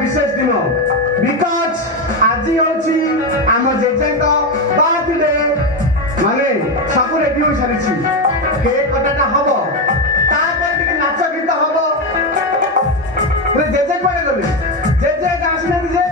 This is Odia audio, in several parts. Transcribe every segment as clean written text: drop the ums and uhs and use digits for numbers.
विशेष दिन बिकज आज हूँ आम जेजे बर्थडे माने सब रेडी हो सारी केक कटाटा हम नाच गीत हम जेजे कड़े गले जेजे आसना जे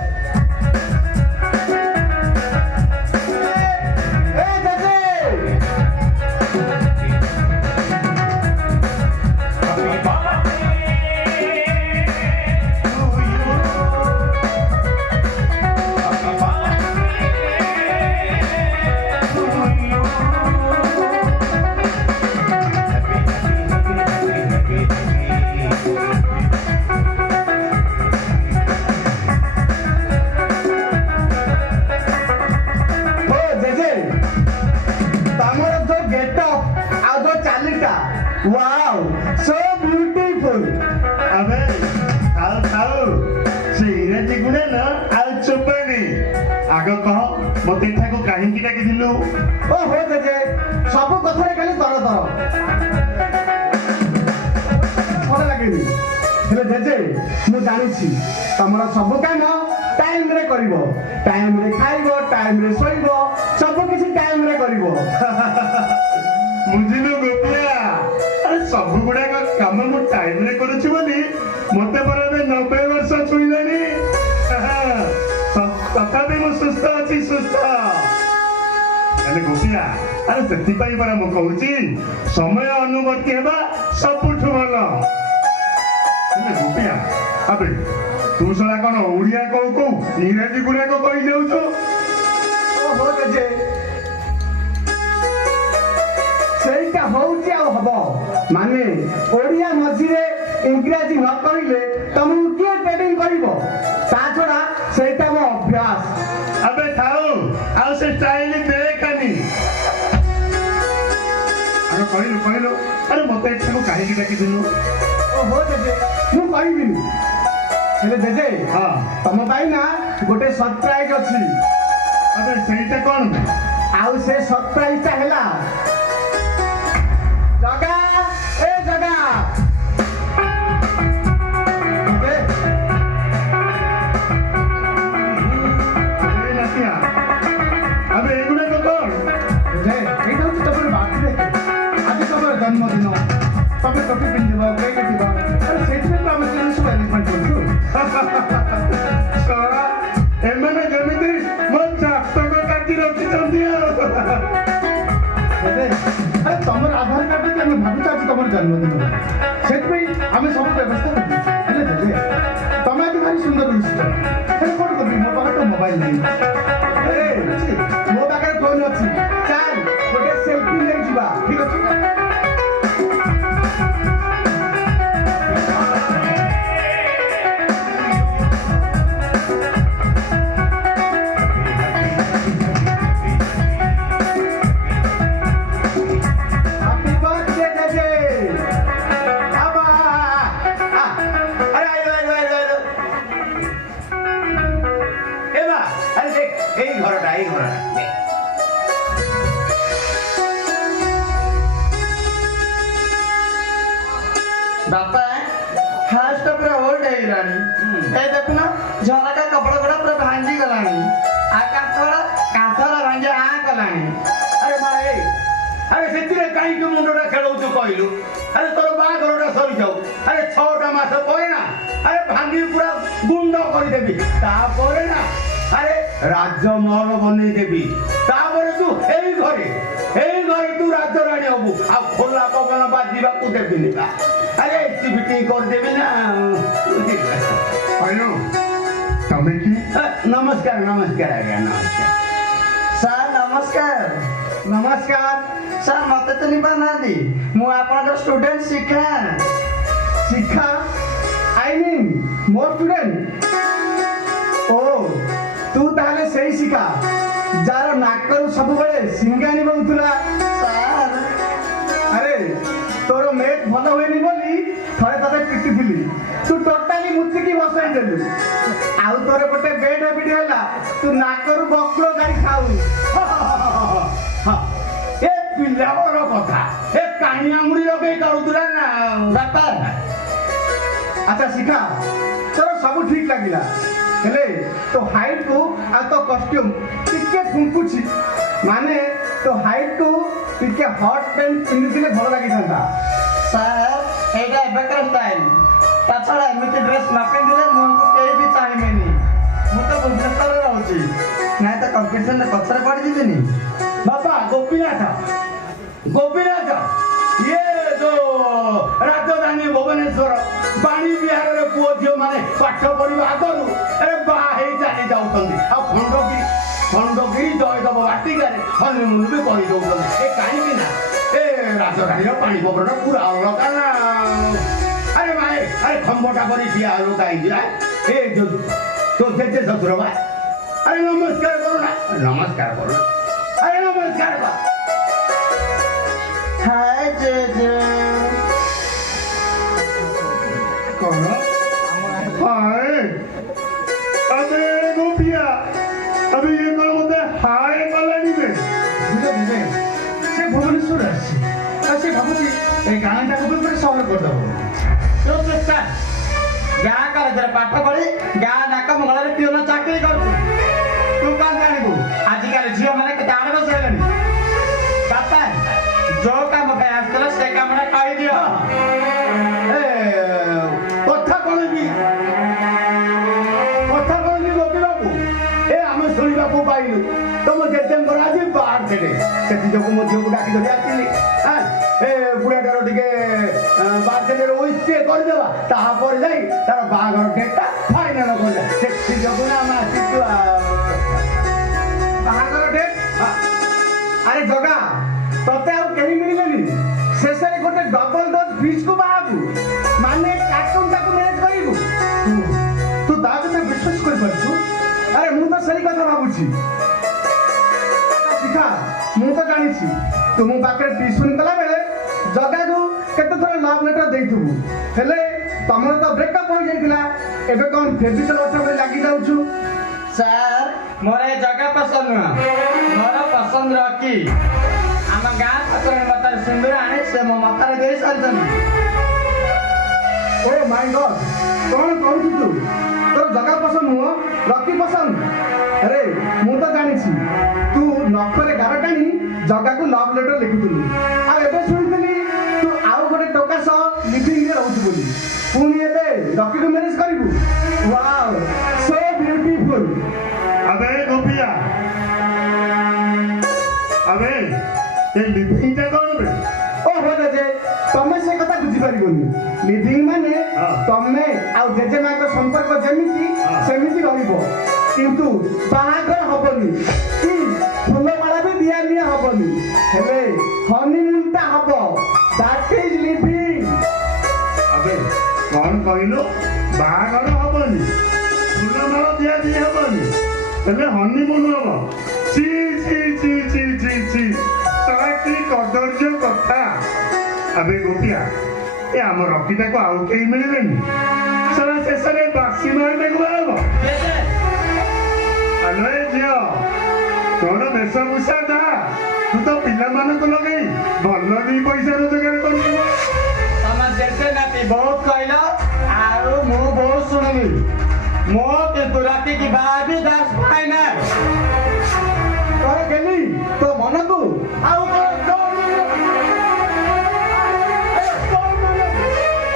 Wow, so beautiful. अबे खाओ खाओ से इंग्रजी गुणे ना आउ चुपनी आगो कह मते इठा को काहे की डाकी दिलु ओ हो जे सब कथा रे खाली तर भल लागेनी हेले जे मु जानि छी तमरा सब काम टाइम रे करिवो टाइम रे खाइबो टाइम रे सोइबो सब किछि टाइम रे करिवो मुझिलो गोपिया अरे सब गुडा का काम मु टाइम रे करूची बोली मते पर 90 वर्ष छुइलानी तथापि मु सुस्थ अछि सुस्थ अरे गोपिया अरे सेति पाई परा मु कहूची समय अनुवर्ती हेबा सबुठु भलो अरे गोपिया अबे तू सला कोन ओडिया कहू इंग्रजी गुडा को कहि देउ छो ओ हो जे ସେଇଟା ହଉଛି ଆଉ ହବ ମାନେ ଓଡ଼ିଆ ମଝିରେ ଇଂରାଜୀ ନ କହିଲେ ତମକୁ କିଏ ଟ୍ରେଡିଂ କରିବ ତା ଛଡା ସେଇଟା ମୋ ଅଭ୍ୟାସ अबे थाओ आउ से स्टाइल देखानी अरे कहलो अरे मते एठो काहे की डाकी दिनु ओ हो जे ମୁଁ କହିବିନି ହେଲେ ଜେଜେ हां ତମ ପାଇଁ ନା ଗୋଟେ ସରପ୍ରାଇଜ ଅଛି अबे ସେଇଟା कोन ଆଉ ସେ ସରପ୍ରାଇଜ ଟା ହେଲା जगा ए जगा अबे नसिया अबे एगुडा को कोन जे एटा हচ্ছে তোমার বার্থডে আজ তোমার জন্মদিন তবে টপি পিন্ধিবা কেক কাটিবা আরে সেইদিন তো আমি কিছু সেলিব্রেট করছো सारा एमने जेमिति मो चाक्तक काटी रखि चंदी अरे तुम आधार कार्ड में आम भावुँ आज तुम जन्मदिन से आम सब व्यवस्था कर तुम आज भारी सुंदर दिशा कौन कर मो पाखे मोबाइल नहीं मो पाखे फोन अच्छी चाल गोटे सेल्फी नहीं जा ठीक अच्छे बापा हाथ तो पूरा ओल्ड है रानी ए देखना झलका कपड़ा गुड़ा पूरा भांगी गलानी आ काथरा भांगे आ गलानी अरे माए अरे सेतिरे काई के मुंडा खेलौ तू कहलु अरे तोर बाघरटा सरी जाऊ अरे 6टा मास परे ना अरे भांगी पूरा गुंड कर देबी तापरे ना अरे राज्य महल बनै देबी तापरे तू एई घरे तू राज्य रानी हबु आ खोला पवन बाजीबा को देबिनी बा अरे एक्टिविटी कर देबी ना आयो तमे की नमस्कार आज्ञा नमस्कार सर नमस्कार नमस्कार सर मत तो नहीं बना दी मु आपन student Shikha Shikha I mean more student ओ तू ताले सही शिखा जार नाकरू सब बळे सिंगानी बहुतला सर अरे तोर मेट भल होइनी बोली थरे तते पिटिथिली तू टोटाली मुतिकी बसाई देलु आउ तोरे गोटे बेड हेबिट होला तू नाकरू बकलो गाड़ी खाऊ ए पिलावर कथा ए कानी आंगुरी लगे करूतला ना बापा अच्छा शिखा तोर ସବୁ ଠିକ ଲାଗିଲା ହେଲେ ତୋ ହାଇଟ୍ କୁ ଆଉ ତୋ କଷ୍ଟ୍ୟୁମ ଟିକେ ଫୁଙ୍କୁଛି ମାନେ ତୋ ହାଇଟ୍ କୁ ଟିକେ ହଟ୍ ପ୍ୟାଣ୍ଟ ପିନ୍ଧିଥିଲେ ଭଲ ଲାଗିଥାନ୍ତା। ସାର୍ ଏଇଟା ଏବେକାର ଷ୍ଟାଇଲ ତା ଛଡ଼ା ଏମିତି ଡ୍ରେସ୍ ନ ପିନ୍ଧିଲେ ମୁହଁକୁ କେହି ବି ଚାହିଁବେନି। ମୁଁ ତ ଭୁବନେଶ୍ୱରରେ ରହୁଛି ନାଇଁ ତ କମ୍ପିଟିସନରେ ପଛରେ ପଡ଼ିଯିବିନି। ବାପା ଗୋପୀନାଥ ଇଏ ଯୋଉ ରାଜଧାନୀ ଭୁବନେଶ୍ୱର ବାଣୀ ବିହାରର ପୁଅ ଝିଅ ମାନେ ପାଠ ପଢିବା ଆଗରୁ ବାହା ହେଇ ଚାଲି ଯାଉଛନ୍ତି ଆଉ ଖଣ୍ଡଗିରି ଜୟଦେବ ବାଟିକାରେ ହନିମୁନ ବି କରିଦଉଛନ୍ତି। ଏ କାହିଁକି ନା ଏ ରାଜଧାନୀର ପାଣି ପବନ ପୁରା ଅଲଗା ନା। ଆରେ ଭାଇ ଆରେ ଖମ୍ବଟା କରି ଠିଆ ହେଲୁ କାହିଁକି ଏ ଯୋଉ ତୋ ଜେଜେ ଶ୍ୱଶୁର ଭାଇ ଆରେ ନମସ୍କାର କରୁନା ଆରେ ନମସ୍କାର କର। ହାय ଜେଜେ। କଣ ହାଏ अबे गोपिया अबे ये कौन होता है हाय कलानी में ବୁଝେ ସେ ଭୁବନେଶ୍ୱର ଆସିଛି ଆଉ ସେ ଭାବୁଛି ଏ ଗାଁଟାକୁ ବି ଗୋଟେ ସହର କରିଦେବ। ଗାଁ କଲେଜରେ ପାଠ ପଢି ଗାଁ ନାକ ମଙ୍ଗଳରେ ପିଅନ ଚାକିରି କରୁଛୁ। ତୁ କଣ ଜାଣିବୁ ଆଜିକାଲି ଝିଅ ମାନେ କେତେ ଆଡ ବସେଇଲେଣି। ବାପା ଯୋଉ କାମ ପାଇଁ ଆସିଥିଲା ସେ କାମଟା କହିଦିଅ। କଥା କହିବି ଗୋପୀ ବାବୁ ଏ ଆମେ ଶୁଣିବାକୁ ପାଇଲୁ ତମ ଜେଜେଙ୍କର ଆଜି ବାହାର ଥିଲେ ସେଥି ଯୋଗୁଁ ମୋ ଝିଅକୁ ଡାକି ଧରି ଆସିଲି। ଏ ବୁଢ଼ାଟାର ଟିକେ ବାର୍ଥଡେ ୱିଶ୍ ଟିକେ କରିଦେବା ତାପରେ ଯାଇ ତାର ବାହାଘର ଡେଟ୍ଟା ଫାଇନାଲ କରିବା ସେଥି ଯୋଗୁଁ ନା ଆମେ ଆସିଛୁ। ବାହାଘର ଡେଟ୍ ଆରେ ଜଗା ତତେ ଆଉ କେହି ମିଳିଲେନି ଶେଷରେ ଗୋଟେ ଡବଲ ଡୋଜ୍ ଫିସ୍କୁ ବାହାବୁ ମାନେ କାର୍ଟୁନଟାକୁ ମ୍ୟାନେଜ କରିବୁ। ତୁ ତା କଥା ବିଶ୍ୱାସ କରିପାରୁଛୁ? ଆରେ ମୁଁ ତ ସେଇ କଥା ଭାବୁଛି। ଶିଖା ମୁଁ ତ ଜାଣିଛି ତୁ ମୋ ପାଖରେ ଟିଉସନ୍ କଲା ବେଳେ ଜଗାକୁ କେତେ ଥର ଲଭ୍ ଲେଟର ଦେଇଥିବୁ ହେଲେ ତମର ତ ବ୍ରେକଅପ୍ ହୋଇଯାଇଥିଲା ଏବେ କ'ଣ ଫେବିକଲ୍ ଅଠରେ ଲାଗି ଯାଉଛୁ? ସାର୍ ମୋର ଏ ଜାଗା ପସନ୍ଦ ନୁହଁ ମୋର ପସନ୍ଦ ରକି। ଆମ ଗାଁ ଠାକୁରାଣୀ ମାତାର ସିନ୍ଦୁର ଆଣି ସେ ମୋ ମାତାରେ ଦେଇ ସାରିଛନ୍ତି। ଓ ମାଇ ଗଡ୍ କ'ଣ କହୁଛୁ ତୁ? ତୋର ଜଗା ପସନ୍ଦ ନୁହଁ ରକି ପସନ୍ଦ? ଆରେ ମୁଁ ତ ଜାଣିଛି ତୁ ନଖରେ ଗାର ଟାଣି ଜଗାକୁ ଲଭ୍ ଲେଟର ଲେଖୁଥିଲୁ ଆଉ ଏବେ ଶୁଣିଥିଲି ତୁ ଆଉ ଗୋଟେ ଟୋକା ସହ ଲିଭିଂରେ ରହୁଛୁ ବୋଲି ପୁଣି ଏବେ ରକିକୁ ମ୍ୟାରେଜ କରିବୁ। Wow so beautiful. अबे गोपिया अबे ये लिविंग टा कौन बे ଓହୋ ଜେଜେ ତମେ ସେ କଥା ବୁଝିପାରିବନି। ଲିଭିଂ ମାନେ ତମେ ଆଉ ଜେଜେମାଙ୍କ ସମ୍ପର୍କ ଯେମିତି ସେମିତି ରହିବ କିନ୍ତୁ ବାହାଘର ହବନି କି ଫୁଲମାଳା ବି ଦିଆ ନିଆ ହବନି ହେଲେ ହନିମୁନଟା ହବ। That is living. अबे कौन कहलो बाहागर हबनी फूलमाला दिया दी हबनी हेले हनीमून हब ची ची ची ची ची ची सारा की कदर्य कथा। अबे गोपिया ए आम रकीटा को आउ केही मिलिबेनी सारा शेषरे बासी मारने को हब। हेलो ए झियो तोर वेशभूषा दा तू तो पिला मानक लगे भल दी पैसा रोजगार करछु। ତମ ଜେଜେ ନାତି ବହୁତ କହିଲ ଆଉ ମୁଁ ବହୁତ ଶୁଣିଲି ମୋ କିନ୍ତୁ ରାତିକି ବାହାବି ଦାସ ଫାଇନାଲ। ତୋର ଗେଲି ତୋ ମନକୁ ଆଉ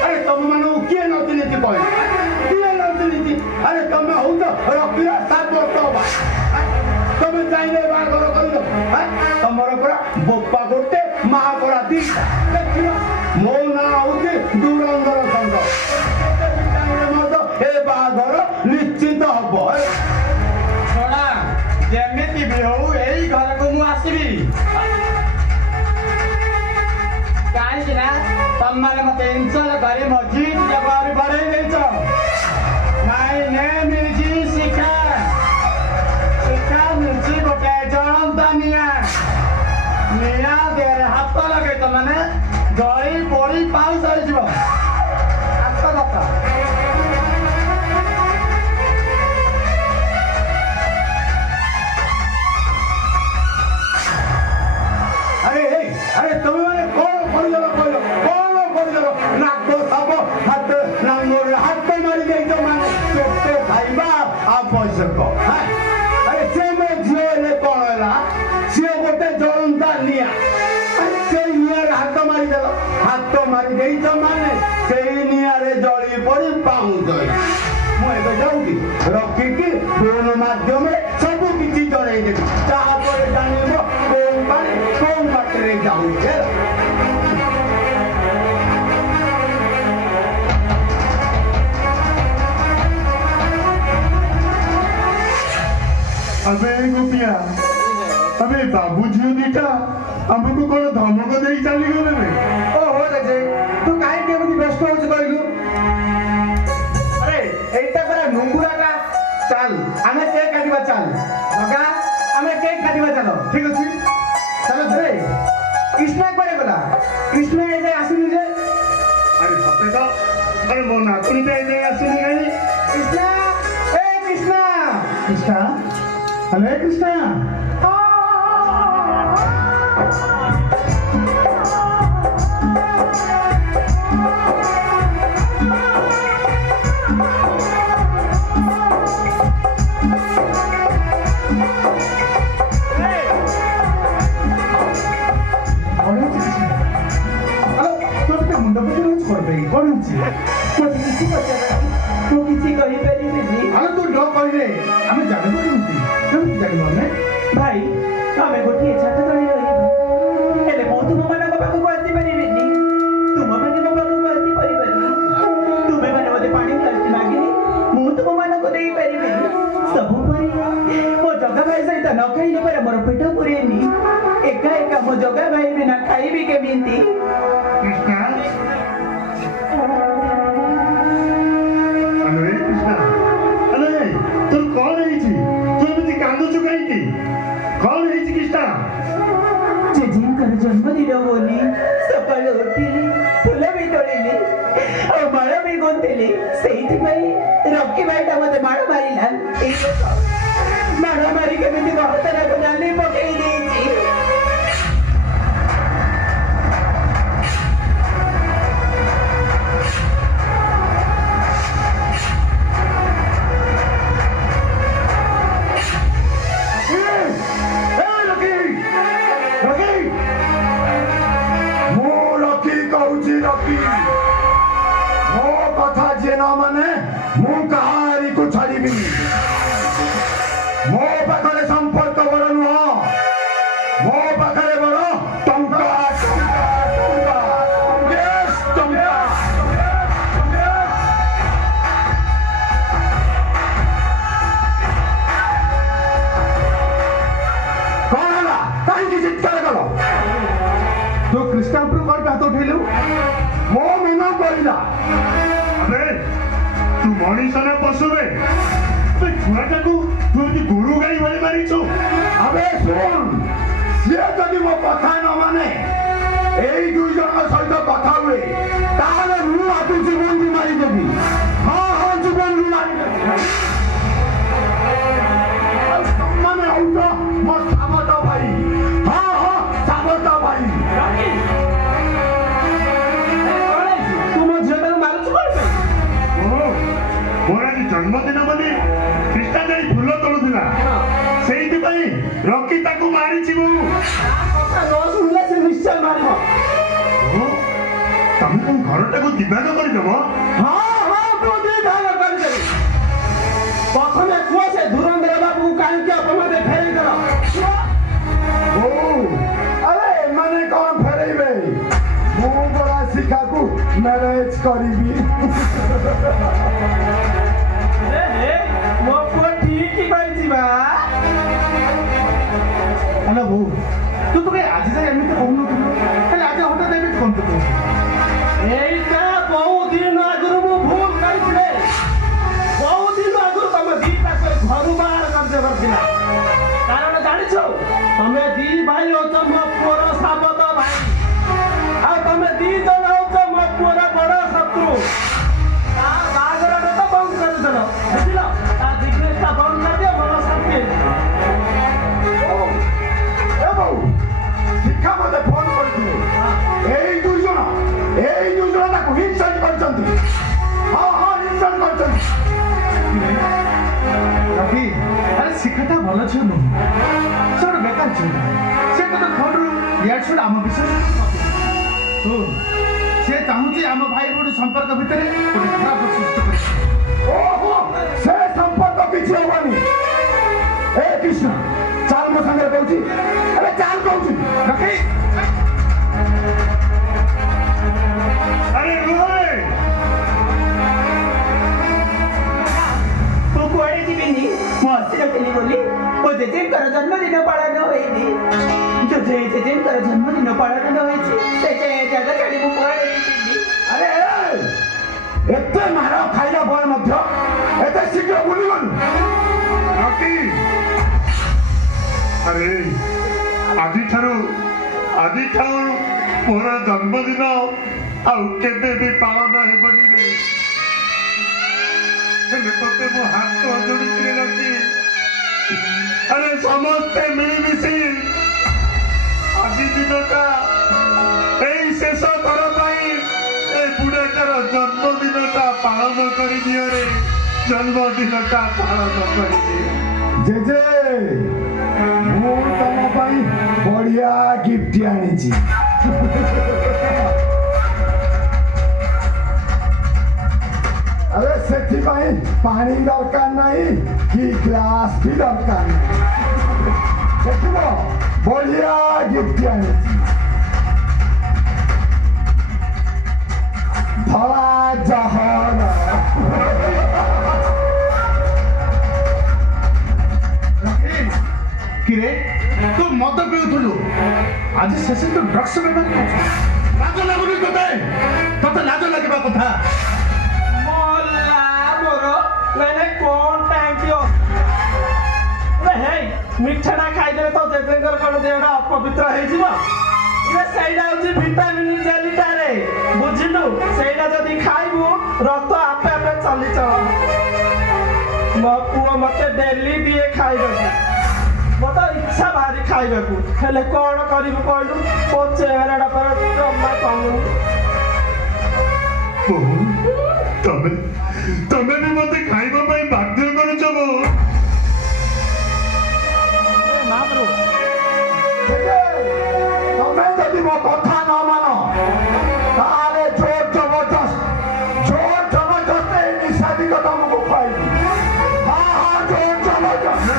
ଆରେ ତମ ମାନଙ୍କୁ କିଏ ନତିନୀତି କହିଲେ କିଏ ନତିନୀତି? ଆରେ ତମେ ହଉଛ ରକିର 7 ବର୍ଷ ହବା ତମେ ଚାହିଁଲେ ବାହାଘର କରିବ। ତମର ପୁରା ବୋପା ଗୋଟେ ମା ପରା ଦିଟା ଦେଖିଲ ମୋ ନାଁ ହଉଛି ଦୁରନ୍ଧର ସଂଘ ଚାହିଁଲେ ମଧ୍ୟ ଏ ବାହାଘର ନିଶ୍ଚିତ ହବ। ଶୁଣ ଯେମିତି ବି ହଉ ଏଇ ଘରକୁ ମୁଁ ଆସିବି କାହିଁକି ନା ତମମାନେ ମତେ ଇନସଲ୍ଟ କରି ମୋ ଜିଦ୍ ଜବାରି ବଢେଇ ଦେଇଛ। ମାଇ ନେମ୍ ଇଜ ଶିଖା। ଶିଖା ମିଳୁଛି ଗୋଟେ ଜଳନ୍ତା ନିଆଁ ଦେହରେ ହାତ ଲଗେଇ ତମାନେ ଜଳି ପୋଡ଼ି ପାଉଁଶ ହେଇଯିବ। ଆସ କଥା ଆରେ ତମେ ମାନେ କଣ କରିଦେଲ କହିଲ କଣ କରିଦେଲ? ନାକ ସାପ ହାତ ଲାଙ୍ଗରେ ହାତ ମାରି ଦେଇଛ ମାନେ ହାତ ମାରି ଦେଇଛ ମାନେ ସେଇ ନିଆଁରେ ଜଳି ପଡି ପାଉଁଛ। ମୁଁ ଏବେ ଯାଉଛି ରଖିକି ଫୋନ ମାଧ୍ୟମରେ ସବୁ କିଛି ଜଣେଇଦେବି, ତାପରେ ଜାଣିବ କୋଉ ପାଣି କୋଉ ବାଟରେ ଯାଉଛି। अबे गोपिया, अबे बाबू झील दीटा हमको कौन धमक दे चली गले रे? ओ हो जे तू काहे केमती व्यस्त होछ कहलु? अरे एटा परा नुंगुराटा चाल आमे केक काटिबा चाल लगा आमे केक काटिबा चाल ठीक अछि चलो रे कृष्णा कोडे गला कृष्णा ए जे आसिनि जे अरे सत्य तो अरे मो नातुनी पे जे आसिनी गई कृष्णा ए कृष्णा कृष्णा हेलो कृष्णा भाई आमे गोटे छात्र तळे रही हेले मो तुम मानक पाखु आसी परिबेनी तुम माने मो पाखु आसी परिबेनी तुमे माने मते पानी काटी मागिनी मो तुम मानक देई परिबेनी सबु परी मो जगा भाई सहित न खाइले पर मोर पेट पुरेनी एका एका मो जगा भाई बिना खाइबी केमिति कृष्णा अरे कृष्णा अरे तू कौन है छी तू भी कांदो चुकाई की कौन है छी कृष्णा जेजेकर जन्मदिन बोली सकाळी उठिली फुल भी तोड़िली और माळ भी गुंथिली ସେଇଥିପାଇଁ ରକି ଭାଇଟା ମତେ ମାଡ଼ ମାରିଲା ମାଡ଼ ମାରି କେମିତି ହାତଟାକୁ ନାଲି ପକେଇ ଦେଇଛି ମୋ କଥା ଯିଏ ନ ମାନେ ମୁଁ କାହାରିକୁ ଛାଡ଼ିବିନି। ମୋ ପାଖରେ ସମ୍ପର୍କ ବଡ଼ ନୁହଁ, ମୋ ପାଖରେ ବଡ଼ ଟଙ୍କା ଟଙ୍କା ଟଙ୍କା ବେଶ ଟଙ୍କା। କଣ ହେଲା କାହିଁକି ଚିତ୍କାର କଲ? ତୁ କୃଷ୍ଣା ଉପରୁ କଣ ହାତ ଉଠେଇଲୁ? ମୋ ମନ କହିଲା अबे तू मनीष ना पशु रे तू छुआटा को तू एमती गोरु गाई भली मारिछु अबे सुन ସିଏ ଯଦି ମୋ କଥା ନ ମାନେ ଏଇ ଦୁଇ ଜଣଙ୍କ ସହିତ କଥା ହୁଏ ତାହେଲେ ମୁଁ ଆକୁ ଜୀବନରୁ ମାରିଦେବି। ହଁ ହଁ ଜୀବନରୁ ମାରିଦେବି। ଆଉ ତମମାନେ ହଉଛ ମୋ ସାବତ ଭାଇ। ହଁ ହଁ ସାବତ ଭାଇ। मोर आज जन्मदिन बोली कृष्णा जाई फूल तोड़ुला सेइथिपाई रकी ताकू मारिछि मु କଥା ନ ଶୁଣିଲେ ସେ ନିଶ୍ଚୟ ମାରିବ तमे कोन घरटाକୁ ଦିବାଗ କରିଦେବ ହଁ ହଁ ତୁ ଦିଭାଗ କରିଦେବି ପ୍ରଥମେ କୁହ ସେ ଧୁରନ୍ଧର ବାବୁକୁ କାହିଁକି ଅପମାନରେ ଫେରେଇ ଦେଲ ଓ ଆରେ ଏମାନେ କଣ ଫେରେଇବେ? ମୁଁ ବड़ा ଶିଖାକୁ ମ୍ୟାରେଜ କରିବି। ମୋ ପୁଅ ଠିକ କହିଛି ବା ଆଲୋ ବୋଉ ତୁ ତ କାଇଁ ଆଜି ଯାଏ ଏମିତି କହୁନଥିଲୁ ହେଲେ ଆଜି ହଠାତ୍ ଏମିତି କଣ ତୁ କହୁଛୁ? ଏଇଟା ବହୁ ଦିନ ଆଗରୁ ମୁଁ ଭୁଲ କରିଥିଲି ବହୁ ଦିନ ଆଗରୁ ତମେ ଦିଟାକୁ ଘରୁ ବାହାର କରିଦେବାର ଥିଲା କାରଣ ଜାଣିଛ ତମେ ଦି ଭାଇ ହଉଛ ମୋ ପୁଅର ସାବତ ଭାଇ ଆଉ ତମେ ଦି ଜଣ ହଉଛ ମୋ ପୁଅର ବଡ ଶତ୍ରୁ ତା ବାହାଘରଟା ତ ବନ୍ଦ କରିଦେଲ ବୁଝିଲ ତା ବିଜନେସଟା ବନ୍ଦ କରିଦିଅ ଭଲ ଶାନ୍ତି ଶିଖା ମତେ ଫୋନ କରିଥିଲେ ଏଇ ଦୁଇ ଜଣ ତାକୁ ଇନସଲ୍ଟ କରିଛନ୍ତି। ହଁ ହଁ ଇନସଲ୍ଟ କରିଛନ୍ତି। ରବି ଆରେ ଶିଖାଟା ଭଲ ଝିଅ ନୁହଁ ସେ ଗୋଟେ ବେକାର ଝିଅ ସେ ଗୋଟେ ଫୋନରୁ ଇଆଡ ସୁଆଡ ଆମ ବିଷୟରେ ଶୁଣ ସେ ଚାହୁଁଛି ଆମ ଭାଇ ଭଉଣୀ ସମ୍ପର୍କ ଭିତରେ ଗୋଟେ ଖରାପ ସୃଷ୍ଟି କରିବ। ଓହୋ ସେ ସମ୍ପର୍କ କିଛି ହବନି। ଏ କୃଷ୍ଣ ଚାଲ ମୋ ସାଙ୍ଗରେ କହୁଛି, ଏବେ ଚାଲ କହୁଛି। ରଖି ଆରେ ରୁହେ ମୁଁ କୁଆଡ଼େ ଯିବିନି। ମୁଁ ଆସିନଥିଲି ବୋଲି ମୋ ଜେଜେଙ୍କର ଜନ୍ମଦିନ ପାଳନ ହୋଇନି। ଯୋଉ ଜେଜେଙ୍କର ଜନ୍ମଦିନ ପାଳନ ହୋଇଛି ସେ ଜାଗା ଛାଡ଼ି ମୁଁ କୁଆଡ଼େ ଯିବିନି। ଆରେ ଏତେ ମାର ଖାଇଲା ପରେ ମଧ୍ୟ ଏତେ ଶୀଘ୍ର ଭୁଲିଗଲୁ? ରକି ଆରେ ଆଜିଠାରୁ ମୋର ଜନ୍ମଦିନ ଆଉ କେବେ ବି ପାଳନ ହେବନି ରେ। ହେଲେ ତତେ ମୁଁ ହାତ ଯୋଡ଼ିଥିଲି ରକି। ଆରେ ସମସ୍ତେ ମିଳିମିଶି ଆଜି ଦିନଟା ଏଇ ଶେଷ ଥର ପାଇଁ ଏ ବୁଢ଼ାଟାର ଜନ୍ମଦିନଟା ପାଳନ କରିଦିଅରେ। ଜନ୍ମଦିନଟା ପାଳନ କରିଦିଅ। ଜେଜେ ମୁଁ ତମ ପାଇଁ ବଢିଆ ଗିଫ୍ଟ ଆଣିଛି। ଆରେ ସେଥିପାଇଁ ପାଣି ଦରକାର ନାହିଁ କି ଗ୍ଲାସ ବି ଦରକାର ନାହିଁ। ଦେଖିବ ବଢିଆ ଗିଫ୍ଟ ଆଣିଛି। ଧଳା ଜହର। କିରେ ତୁ ମଦ ପିଉଥିଲୁ, ଆଜି ଶେଷରେ ତୁ ଡ୍ରଗ୍ସ ବ୍ୟବହାର କରୁଛୁ। ଲାଜ ଲାଗୁନି ତତେ? ତତେ ଲାଜ ଲାଗିବା କଥା। ମଲା ମୋର ନାଇଁ କଣ ଟାଇମ୍ ମିଠାଟା ଖାଇଦେଲେ ତ ଜେଜେଙ୍କର କଣ ଦେହଟା ଅପବିତ୍ର ହେଇଯିବ? ସେଇଟା ହଉଛି ଭିଟାମିନ ଜେଲିଟାରେ, ବୁଝିଲୁ? ସେଇଟା ଯଦି ଖାଇବୁ ରକ୍ତ ଆପେ ଆପେ ଚଲିଚଳ। ମୋ ପୁଅ ମତେ ଡେଲି ଦିଏ ଖାଇବାକୁ। ମତେ ଇଚ୍ଛା ଭାରି ଖାଇବାକୁ, ହେଲେ କଣ କରିବୁ କହିଲୁ? ମୋ ଚେହେରାଟା ପରା ଜମା କମୁନି। ବୋହୁ ତମେ ବି ମତେ ଖାଇବା ପାଇଁ ବାଧ୍ୟ କରୁଛ ବୋହୁ। ତମେ ଯଦି ମୋ କଥା ନ ମାନ ତାହେଲେ ଜୋର ଜବରଦସ୍ତ ଏଇ ନିଶାଦିକ ତମକୁ ଖୁଆଇବି। ହଁ ଜୋର ଜବରଦସ୍ତ।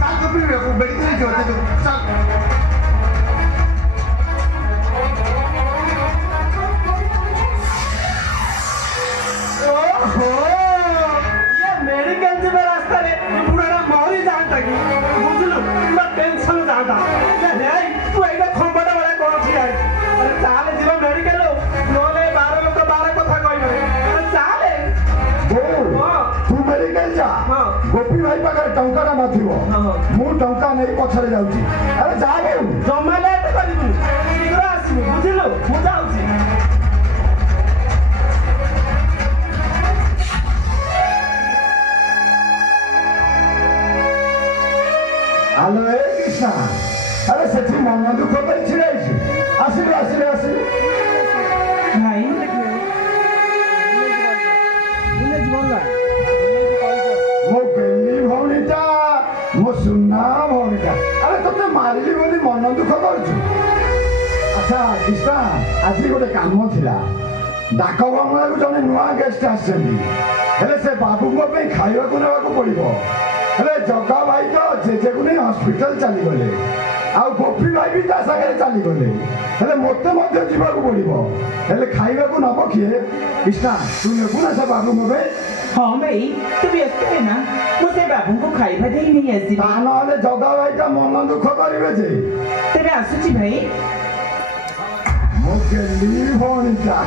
ଚାଲ କପି ବେଡ଼ିକି ଯିବ ଚାଲ। मेडिकल ଯିବା ରାସ୍ତାରେ ବୁଢ଼ାଟା ମରି ଯାଆନ୍ତା କି, ବୁଝିଲୁ? ପୁରା ଟେନସନ ଯାଆନ୍ତା। ତୁ ଏଇଟା ଖମ୍ବଟା ଭଳିଆ କଣ ଠିଆ ହେଇଛୁ? ଆରେ ଚାଲେ ଯିବା ମେଡିକାଲ, ନହେଲେ ବାର ଲୋକ ବାର କଥା କହିବେ। ଆରେ ଚାଲେ। ତୁ ମେଡିକାଲ ଯା। ଗୋପୀ ଭାଇ ପାଖରେ ଟଙ୍କାଟା ନଥିବ, ମୁଁ ଟଙ୍କା ନେଇ ପଛରେ ଯାଉଛି। ଆରେ ଯା ବୋଉ। ଜମା ଲେଟ୍ କରିବୁ, ଶୀଘ୍ର ଆସିବୁ, ବୁଝିଲୁ? ମୁଁ ଯାଉଛି। ଆଲୋ ଏ କୃଷ୍ଣା, ଆରେ ସେଠି ମନ ଦୁଃଖ କରି ଛିଡ଼ା ହେଇଛୁ। ଆସିଲୁ ଆସିଲୁ ଆସିଲୁ। ଭାଇ ମୋ ଗେଲି ଭଉଣୀଟା, ମୋ ସୁନା ଭଉଣୀଟା, ଆରେ ତତେ ମାରିଲି ବୋଲି ମନ ଦୁଃଖ କରୁଛୁ? ଆଚ୍ଛା କୃଷ୍ଣା, ଆଜି ଗୋଟେ କାମ ଥିଲା। ଡାକ ବଙ୍ଗଳାକୁ ଜଣେ ନୂଆ ଗେଷ୍ଟ ଆସିଛନ୍ତି, ହେଲେ ସେ ବାବୁଙ୍କ ପାଇଁ ଖାଇବାକୁ ନେବାକୁ ପଡ଼ିବ। ହେଲେ ଜଗା ଭାଇ ତ ଜେଜେକୁ ନେଇ ହସ୍ପିଟାଲ ଚାଲିଗଲେ, ଆଉ ଗୋପୀ ଭାଇ ବି ତା ସାଙ୍ଗରେ ଚାଲିଗଲେ। ହେଲେ ମୋତେ ମଧ୍ୟ ଯିବାକୁ ପଡ଼ିବ। ହେଲେ ଖାଇବାକୁ ନବ କିଏ? କୃଷ୍ଣା ତୁ ନେବୁ ନା ସେ ବାବୁଙ୍କ ପାଇଁ? हाँ भाई तू व्यस्त है ना, मुझे बाबू को खाइबा देई नहीं आसी। ତା ନହେଲେ ଜଗା ଭାଇଟା ମନ ଦୁଃଖ କରିବେ ଯେ। तेरे आसुची भाई। ମୋ ଗେଲି ଭଉଣୀଟା।